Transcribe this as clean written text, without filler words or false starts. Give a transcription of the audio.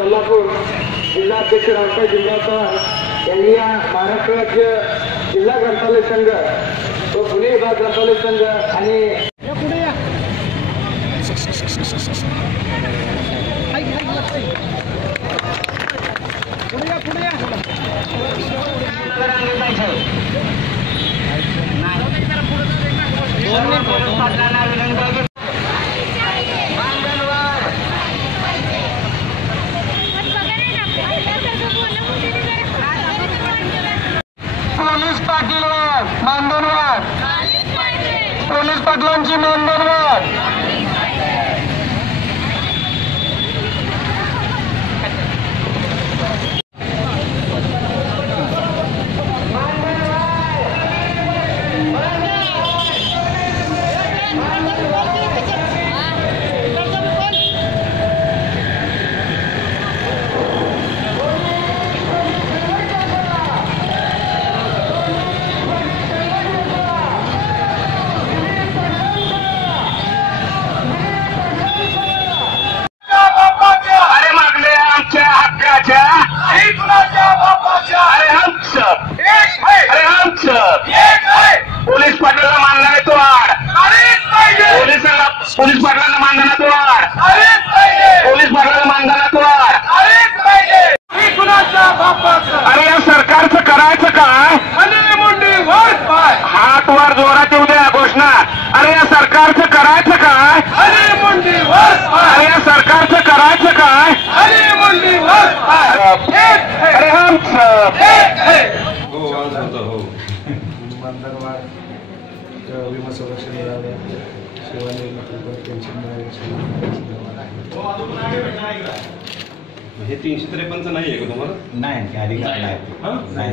सोलापूर जिल्हाध्यक्ष रावसाहेब जिल्हाचा यांनी या महाराष्ट्र राज्य जिल्हा ग्रंथालय संघ व पुणे विभाग ग्रंथालय संघ आणि पोलीस पाटील मानधनवाद, पोलीस पाटलांची मानधनवाद, पोलीस पाटलांना मानणारे तो आड, पोलीस पाटलांना मानधनात वाढ, पोलीस पाटलांना मानधनात वाढ. अरे या सरकारचं करायचं काय? हात वर जोरात येऊ द्या घोषणा. अरे या सरकारचं करायचं काय? अरे या सरकारचं करायचं काय? अरे मानधनवाढ, विमा संरक्षण मिळालं, सेवानिवृत्ती पेन्शन हे 353 नाही आहे का तुम्हाला? नाही अधिकार नाही. नाही